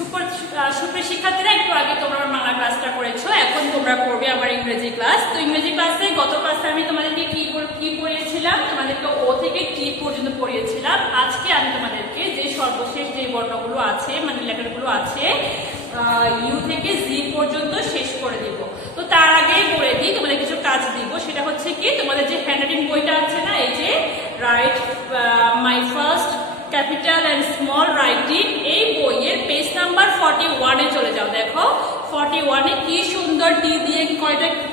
সুপ্রিয় শিক্ষার্থীরা, একটু আগে তোমরা বাংলা ক্লাসটা করেছো, এখন তোমরা করবে আমার ইংরেজি ক্লাস। তো ইংরেজি ক্লাসে গত ক্লাসে আমি তোমাদেরকে কি পড়িয়েছিলাম, তোমাদেরকে ও থেকে টি পর্যন্ত পড়িয়েছিলাম। আজকে আমি তোমাদেরকে যে সর্বশেষ যে বর্ণগুলো আছে, মানে লেটারগুলো আছে, ইউ থেকে জি পর্যন্ত শেষ করে দিব। তো তার আগেই বলে দিই, তোমাদের কিছু কাজ দিব। সেটা হচ্ছে কি, তোমাদের যে হ্যান্ডরাইটিং বইটা আছে না, এই যে right my first capital and small writing, এই বইয়ের পেজ নাম্বার 41-এ চলে যাও। দেখো 41-এ কি সুন্দর টি দিয়ে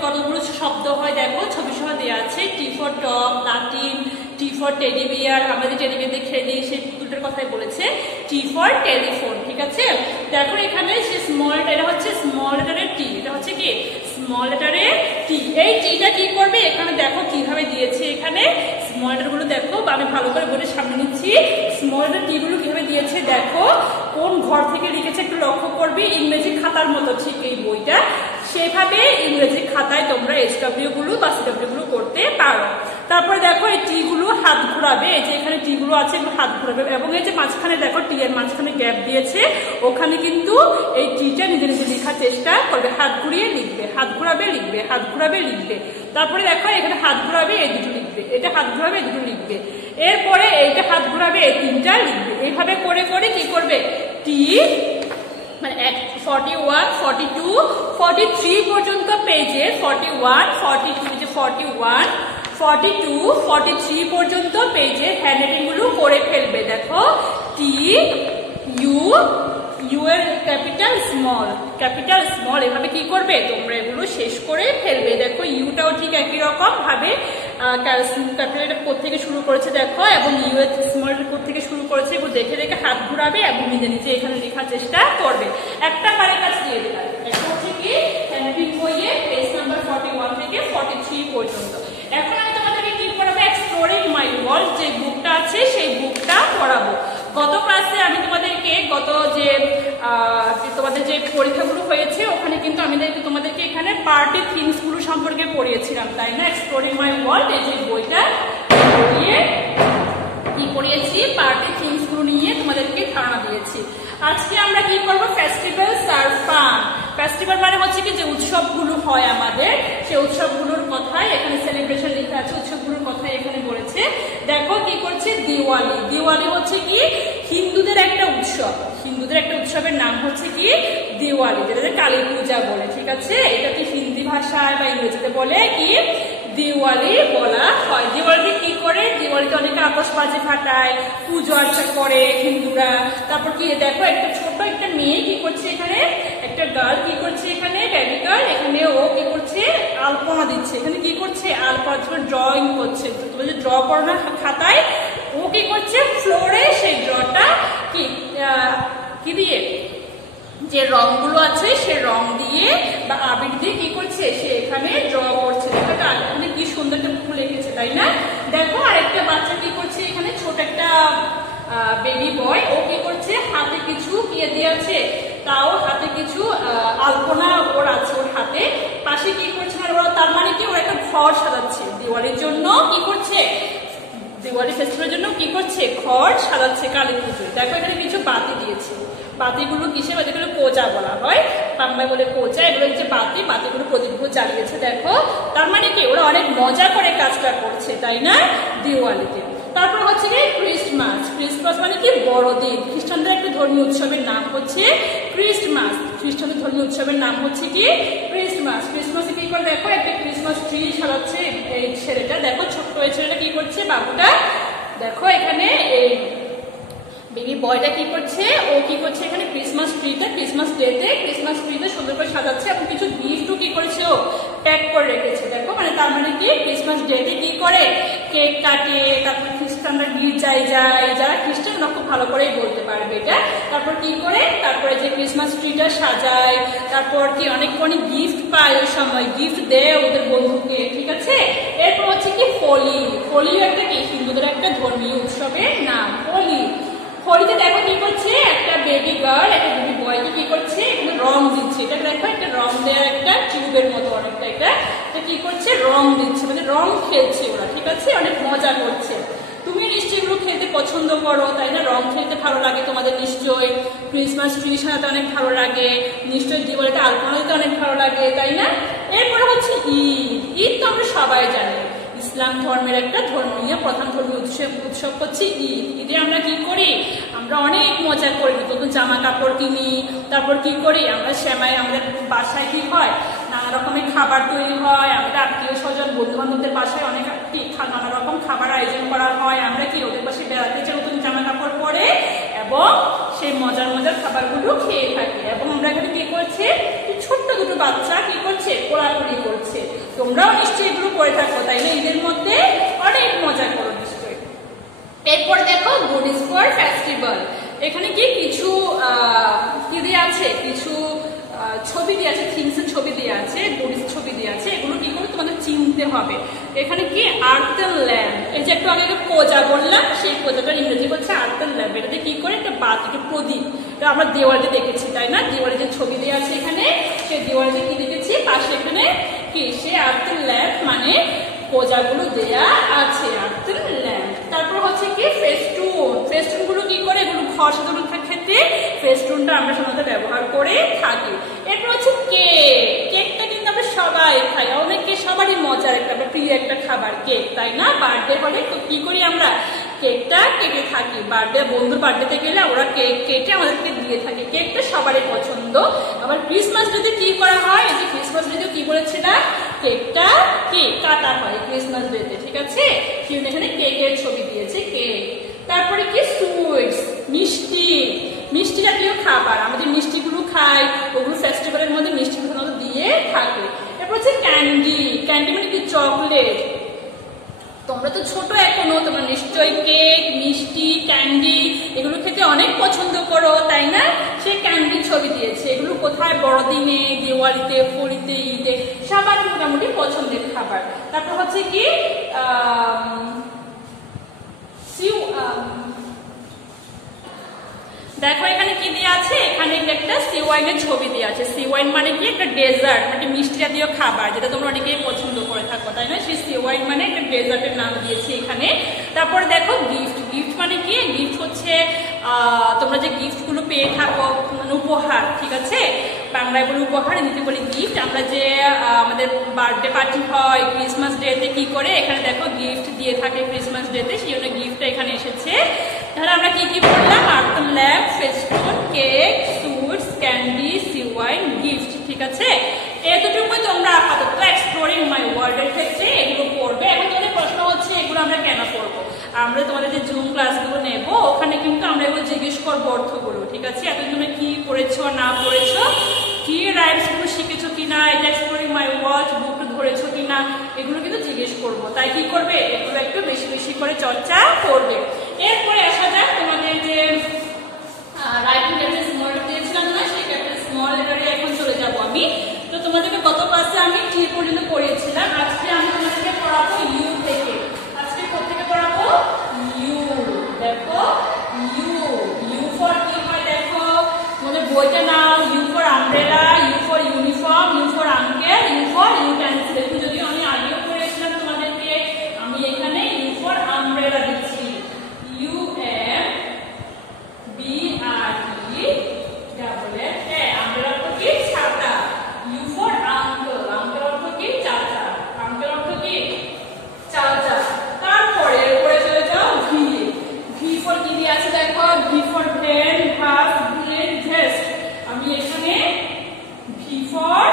কতগুলো শব্দ হয় দেখো, ছবি সহ দেওয়া আছে। T for top, Latin, T for teddy bear, আমাদের টেডি বিয়ার খেলে সেই পুতুলটার কথাই বলেছে। টি ফর টেলিফোন, ঠিক আছে। দেখো এখানে সে স্মল, এটা হচ্ছে স্মল লেটারের টি, এটা হচ্ছে কি স্মল লেটারের টি। এই টিটা কি করবে, এখানে দেখো কিভাবে দিয়েছে। এখানে স্মল লেটার গুলো দেখো, আমি ভালো করে বলে সামনে নিচ্ছি। স্মল লেটার টি গুলো কিভাবে দিয়েছে দেখো, কোন ঘর থেকে লিখেছে একটু লক্ষ্য করবে। ইংরেজি খাতার মতো ঠিক এই বইটা, সেভাবে ইংরেজি খাতায় তোমরা SW গুলো বা CW গুলো করতে পারো। তারপরে দেখো এই টি গুলো হাত ঘুরাবে, এই যে এখানে টি গুলো আছে এগুলো হাত ঘুরাবে, এবং এই যে মাঝখানে দেখো টি এর মাঝখানে গ্যাপ দিয়েছে, ওখানে কিন্তু এই টিটা নিজে নিজে লেখার চেষ্টা করবে। হাত ঘুরিয়ে লিখবে, হাত ঘুরাবে লিখবে, হাত ঘুরাবে লিখবে। তারপরে দেখো এখানে হাত ঘুরাবে, এই দুটো লিখবে, এটা হাত ঘুরাবে, এই দুটো লিখবে। এরপরে এইটা হাত ঘুরাবে, এই তিনটা লিখবে। এইভাবে করে করে কি করবে, টি মানে 41, 42, 43 পর্যন্ত পেজে 41, 42, যে 41, 42, 43 পর্যন্ত পেজের হ্যান্ডরাইটিং গুলো করে ফেলবে। দেখো টি, ইউ, ইউ এর ক্যাপিটাল স্মল, এভাবে কি করবে তোমরা এগুলো শেষ করে ফেলবে। দেখো ইউটাও ঠিক একই রকম ভাবে ক্যাপিটালটা কোথা থেকে শুরু করেছে দেখো, এবং ইউ এর স্মল কোথা থেকে শুরু করেছে এগুলো দেখে দেখে হাত ঘুরাবে এবং নিজে নিজে এখানে লেখার চেষ্টা করবে। একটা বারের কাজ দিয়ে দেবে। এটা হচ্ছে কি হ্যান্ডরাইটিং বইয়ে পেজ নাম্বার 41 থেকে 43 পর্যন্ত। এখন আমি তোমাদেরকে কি পড়াবো, এক্সপ্লোরিং মাই ওয়ার্ল্ড যে বুকটা আছে সেই বুকটা পড়াবো। গত ক্লাসে আমি তোমাদেরকে তোমাদের যে পরীক্ষাগুলো হয়েছে ওখানে কিন্তু আমি তোমাদেরকে এখানে পার্টি থিংস গুলো সম্পর্কে পড়িয়েছিলাম, তাই না। এক্সপ্লোরিং মাই ওয়ার্ল্ড এই যে বইটা পড়িয়ে কি পড়িয়েছি, পার্টি থিংস গুলো নিয়ে তোমাদেরকে ধারণা দিয়েছি। আজকে আমরা কি করবো, ফেস্টিভ্যালস আর ফান। ফেস্টিভ্যাল মানে হচ্ছে কি যে উৎসবগুলো হয় আমাদের, সেই উৎসবগুলোর কথাই এখানে সেলিব্রেশন লেখা আছে, উৎসবগুলোর কথাই এখানে বলেছে। দেখো কি করছে, দিওয়ালি। দিওয়ালি হচ্ছে কি হিন্দুদের একটা উৎসব, হিন্দুদের একটা উৎসবের নাম হচ্ছে কি দিওয়ালি, যেটাকে কালী পূজা বলে, ঠিক আছে। এটাকে হিন্দি ভাষায় বা ইংরেজিতে বলে কি দিওয়ালি বলা হয়। দিওয়ালিতে কি করে, দিওয়ালিতে অনেকে আতশবাজি ফাটায়, পুজো আর্চা করে হিন্দুরা। তারপর কি দেখো একটা ছোট একটা মেয়ে কি করছে, এখানে একটা গার্ল কি করছে, এখানে বেবি গার্ল, এখানে ও কি করছে আলপনা দিচ্ছে। এখানে কি করছে আলপনার জন্য ড্রয়িং করছে। তুমি যে ড্র করো না খাতায়, ও কি করছে ফ্লোরে সেই ড্রটা কি দিয়ে, যে রংগুলো আছে সে রং দিয়ে বা আবির দিয়ে কি করছে সে এখানে ড্র করছে। দেখো এটা কি সুন্দর একটা ফুল এঁকেছে, তাই না। দেখো আরেকটা বাচ্চা কি করছে, এখানে ছোট একটা বেবি বয়, ও কি করছে হাতে কিছু দিয়ে আছে, তাও হাতে কিছু আলপনা ওর আছে ওর হাতে। পাশে কি করছে, ওরা তার মানে কি ওরা একটা ঘর সাজাচ্ছে দিওয়ালির জন্য, কি করছে দিওয়ালি ফেস্টিভ্যালের জন্য কি করছে ঘর সাজাচ্ছে কালী পুজোয়। দেখো এখানে কিছু বাতি দিয়েছে, বাতিগুলো কিসে, বাতিগুলো কোচা বলা হয়, বাংলায় বলে কোচা। এগুলো যে বাতিগুলো প্রদীপগুলো জ্বালিয়েছে। দেখো তার মানে কি ওরা অনেক মজা করে কাজটা করছে, তাই না দিওয়ালিতে। তারপর হচ্ছে কি ক্রিসমাস। ক্রিসমাস মানে কি বড়দিন। খ্রিস্টানদের একটা ধর্মীয় উৎসবের নাম হচ্ছে ক্রিসমাস। খ্রিস্টানদের ধর্মীয় উৎসবের নাম হচ্ছে কি ক্রিসমাস। ক্রিসমাসে কি করে, দেখো একটা ক্রিসমাস ট্রি সাজাচ্ছে এই ছেলেটা। দেখো ছোট্ট এই ছেলেটা কি করছে, বাবুটা দেখো এখানে এই বেবি বয়টা কি করছে, ও কি করছে এখানে ক্রিসমাস ট্রিতে সুন্দর করে সাজাচ্ছে, এবং কিছু গিফটও কি করেছে ও প্যাক করে রেখেছে। দেখো মানে তার মানে কি ক্রিসমাস ডেতে কি করে কেক কাটে, তারপর খ্রিস্টানরা গির্জায় যায়, যারা খ্রিস্টান ওরা খুব ভালো করেই বলতে পারবে এটা। তারপর কি করে, তারপরে যে ক্রিসমাস ট্রিটা সাজায়, তারপর কি অনেক গিফট পায়, ওই সময় গিফট দেয় ওদের বন্ধুকে, ঠিক আছে। এরপর হচ্ছে কি হোলি। হোলি একটা কি হিন্দুদের একটা ধর্মীয় উৎসবের নাম হোলি। হোলিতে দেখো কি করছে, একটা বেবি গার্ল একটা বেবি বয়কে কি করছে এখানে রং দিচ্ছে। এটা দেখো একটা রং দেওয়ার একটা টিউবের মতো অনেকটা, এটা কি করছে রং দিচ্ছে, মানে রং খেলছে ওরা, ঠিক আছে, অনেক মজা করছে। তুমি নিশ্চয়ই এগুলো খেলতে পছন্দ পছন্দ করো, তাই না? রং খেলতে ভালো লাগে তোমাদের নিশ্চয়ই, ক্রিসমাস ট্রি সাজাতে অনেক ভালো লাগে, নিশ্চয়ই দিওয়ালিতে আলপনা দিতে অনেক ভালো লাগে, তাই না? এরপরে হচ্ছে ঈদ। ঈদ তো আমরা সবাই জানি, ইসলাম ধর্মের একটা ধর্মীয় প্রধান ধর্মীয় উৎসব হচ্ছে ঈদ। ঈদে আমরা কি করি? আমরা অনেক মজা করি, নতুন জামা কাপড় কিনি, তারপর কি করি আমরা সেমাই, আমাদের বাসায় কি হয় নানা রকমের খাবার তৈরি হয়, আমাদের আত্মীয় স্বজন বন্ধু বান্ধবদের বাসায় অনেক নানা রকম খাবার আয়োজন করা হয়, আমরা কি ওদের বাসায় বেড়াতে চাই নতুন জামা কাপড় পরে এবং সেই মজার মজার খাবারগুলো খেয়ে থাকি। এবং আমরা এখানে কি করছি, ছোট্ট দুটো বাচ্চা কি করছে, কোলাকুলি করছে। তোমরাও নিশ্চয়ই এগুলো করে থাকো, তাই না? ঈদের মধ্যে অনেক মজা করো নিশ্চয়ই। এরপর দেখো গুডিস ফর ফেস্টিভ্যাল। এখানে কি কিছু কি দিয়ে আছে, কিছু ছবি দিয়ে আছে, থিংসের ছবি দিয়ে আছে, গুডিস ছবি দিয়ে আছে। এগুলো কি করে তোমাদের চিনতে হবে। এখানে কি আর্থেন ল্যাম্প, এই যে একটু আগে কোজা বললাম, সেই কোজাটার ইংরেজি হচ্ছে আর্থেন ল্যাম্প। এটাতে কি করে একটা বাতি, একটা প্রদীপ, এটা আমরা দেওয়ালে দেখেছি, তাই না? দেওয়ালে যে ছবি দিয়ে আছে এখানে, সেই দেওয়ালে কি দেখেছি, পাশে এখানে কি সে আর্থেন ল্যাম্প মানে কোজাগুলো দেয়া আছে, আর্থেন ল্যাম্প। তারপর হচ্ছে কি ফেস্টুন। ফেস্টুন গুলো কি করে, এগুলো ঘর সাজানোর ক্ষেত্রে ফেস্টুনটা আমরা সাধারণত ব্যবহার করে থাকি। এরপর হচ্ছে কেক। কেকটা কিন্তু আমরা সবাই খাই, অনেকে সবারই মজার একটা প্রিয় একটা খাবার কেক, তাই না? বার্থডে হলে তো কি করি আমরা, কেকটা কেটে থাকি। বার্থডে, বন্ধুর বার্থডেতে গেলে ওরা কেক কেটে আমাদেরকে দিয়ে থাকে, কেকটা সবারই পছন্দ। আবার ক্রিসমাস ডেতে কি করা হয়, এই যে ক্রিসমাস ডেতে কি বলেছিলাম, কেকটা কি কাটা হয় ক্রিসমাস ডেতে, ঠিক আছে? কেউ এখানে কেকের ছবি দিয়েছে, কেক। তারপরে কি সুইটস, মিষ্টি, মিষ্টি জাতীয় খাবার, আমাদের মিষ্টিগুলো খাই, ওগুলো ফেস্টিভ্যালের মধ্যে মিষ্টিগুলো দিয়ে থাকে। এরপর হচ্ছে ক্যান্ডি। ক্যান্ডি মানে কি চকলেট। তোমরা তো ছোট এখনো, তোমরা নিশ্চয়ই কেক, মিষ্টি, ক্যান্ডি এগুলো খেতে অনেক পছন্দ করো, তাই না? সেই ক্যান্ডির ছবি দিয়েছে। এগুলো কোথায়, বড়দিনে, দিওয়ালিতে, হোলিতে, ঈদে সবার মোটামুটি পছন্দের খাবার। তারপর হচ্ছে কি দেখো এখানে কি দিয়ে আছে, এখানে একটা সি ওয়াইনের ছবি দিয়ে আছে। সি ওয়াইন মানে কি, একটা ডেজার্ট, মানে মিষ্টি জাতীয় খাবার, যেটা তোমরা অনেকেই পছন্দ করে থাকো, তাই না? সেই সি ওয়াইন মানে একটা ডেজার্টের নাম দিয়েছে এখানে। তারপরে দেখো গিফট। গিফট মানে কি, গিফট হচ্ছে তোমরা যে গিফট গুলো পেয়ে থাকো, মানে উপহার, ঠিক আছে? বাংলায় বলে উপহার, হিন্দিতে বলি গিফট। আমরা যে আমাদের বার্থডে পার্টি হয় ক্রিসমাস ডেতে, কি করে এখানে দেখো গিফট দিয়ে থাকে ক্রিসমাস ডেতে, সেই জন্য গিফটটা এখানে এসেছে। তাহলে আমরা কি কি বললাম, earthen lamp, festoon, cake, sweets, candy, সি ওয়াইন, গিফট, ঠিক আছে? এতটুকুই তোমরা আপাতত এক্সপ্লোরিং মাই ওয়ার্ল্ড এর ক্ষেত্রে এগুলো পড়বে। এখন তোমাদের প্রশ্ন হচ্ছে এগুলো আমরা কেন পড়বো? আমরা তোমাদের যে জুম ক্লাসগুলো নেব, ওখানে কিন্তু আমরা এগুলো জিজ্ঞেস করবো অর্থগুলো, ঠিক আছে? এতদিন তোমরা কি পড়েছো না পড়েছো, কি রাইমস গুলো শিখেছো কিনা, এটা এক্সপ্লোরিং মাই ওয়ার্ল্ড বুকটা ধরেছো কিনা, এগুলো কিন্তু জিজ্ঞেস করবো। তাই কি করবে, এগুলো একটু বেশি বেশি করে চর্চা করবে। এরপরে আসা যাক তোমাদের যে রাইটিং ক্যাপিটাল স্মল দিয়েছিলাম না, সেই ক্যাপিটাল স্মল লেটারে এখন চলে যাব আমি। তো তোমাদেরকে গত ক্লাসে আমি টি পর্যন্ত পড়িয়েছিলাম, আজকে আমি তোমাদেরকে পড়াবো ইউ থেকে। আজকে কোথেকে পড়াবো, ইউ। দেখো ইউ, ইউ ফর কি হয় দেখো, তোমাদের বইটা নাও, U for umbrella, U for uniform, U for uncle, U for utensil. এখন যদিও আমি আগেও পড়িয়েছিলাম তোমাদেরকে, আমি এখানে ইউ ফর আমব্রেলা দিচ্ছি, UMBRELA, আমব্রেলা অর্থ কি, ছাতা। ইউ ফর আঙ্কেল, আঙ্কেল অর্থ কি, চাচা, আঙ্কেল অর্থ কি, চাচা। তারপরে এরপরে চলে যাও ভি। ভি ফর কি দিয়ে আছে দেখো, V for van, bus, bullet, vest. আমি এখানে ভি ফর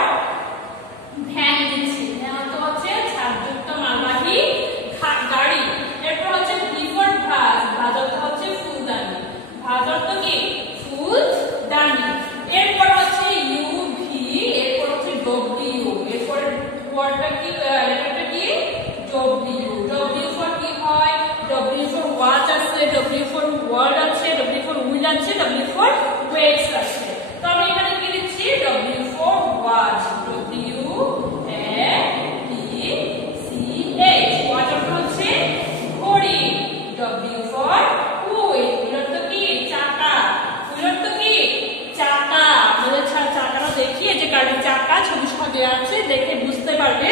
ভ্যান দিচ্ছি, ভ্যান অর্থ হচ্ছে ছাদযুক্ত মালবাহী গাড়ি। এরপর হচ্ছে ভি ফর ভাস, ভাস অর্থ হচ্ছে ফুলদানি, ভাস অর্থ কি, ফুলদানি। এরপর হচ্ছে ইউ ভি, এরপর হচ্ছে ডব্লিউ, এরপর ওয়ার্ডটা কি, লেটারটা কি, ডব্লিউ। ডব্লিউ ফর কি হয়, ডব্লিউ ফর ওয়াচ আছে, ডব্লিউ ফর ওয়ার্ড আছে, ডব্লিউ ফর হুইল আছে, ডব্লিউ ফর ওয়েটস আছে। তো আমি এখানে কি দিচ্ছি, W for watch, W A T C H, watch অর্থ হচ্ছে ঘড়ি, ডব্লিউ ফর হুইল, হুইল অর্থ কি, চাকা, হুইল অর্থ কি, চাকা। আমাদের চাকাটা দেখিয়ে যে গাড়ির চাকা ছবি সহ দেওয়া আছে, দেখে বুঝতে পারবে।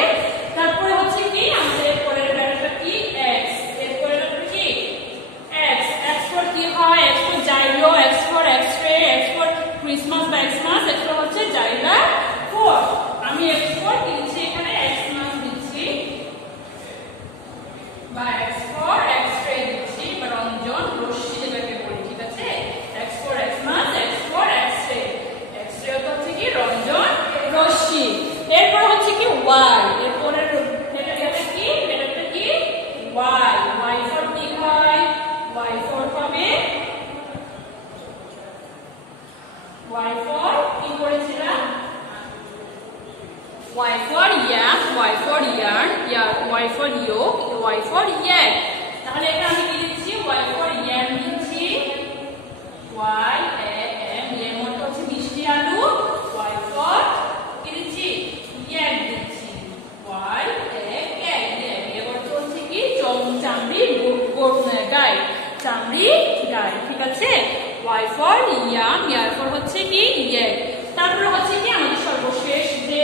তারপরে হচ্ছে কি, আমাদের পরের লেটারটা কি, এক্স। এরপরে লেটারটা কি, এক্স। এক্স চামড়ি গায়ে, ঠিক আছে। Y for yam, year for হচ্ছে কি ইয়ের। তারপরে হচ্ছে কি আমাদের সর্বশেষ যে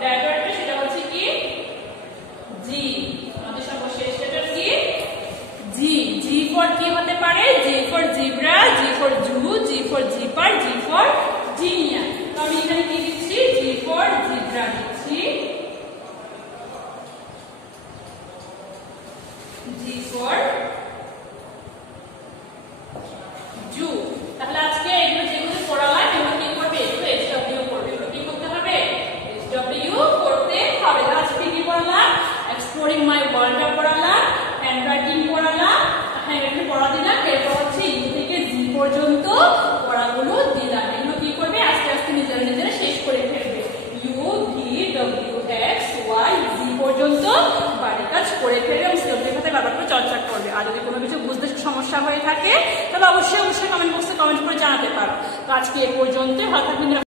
লেটারটা সেটা হচ্ছে কি জি। আমাদের সর্বশেষ লেটার কি জি। জি ফর কি হতে পারে? Z for zebra, Z for zoo, Z for zipper, Z for zinnia. তো আমি এখানে কি দিচ্ছি? জি ফর জিব্রা দিচ্ছি, জি ফর জু। তাহলে আজকে এগুলো যেগুলো পড়ালাম এগুলো কি করবে? এগুলো এসডব্লিউ করবে। এগুলো কি করতে হবে? এসডব্লিউ করতে হবে। আজকে কি পড়ালাম? এক্সপ্লোরিং মাই ওয়ার্ল্ডটা পড়ালাম, হ্যান্ডরাইটিং পড়ালাম, হ্যান্ডরাইটিং পড়া দিলাম। এরপর হচ্ছে ইউ থেকে জি পর্যন্ত পড়াগুলো দিলাম। এগুলো কি করবে? আস্তে আস্তে নিজেরা নিজেরা শেষ করে ফেলবে। U V W X Y Z পর্যন্ত বাড়ির কাজ করে ফেলবে এবং সিলেবাসের সাথে বারবার করে চর্চা করবে। আর যদি কোনো কিছু বুঝতে সমস্যা হয়ে থাকে তাহলে অবশ্যই কমেন্ট বক্সে কমেন্ট করে জানাতে পারো। তো আজকে এ পর্যন্ত, ভালো থাকবেন।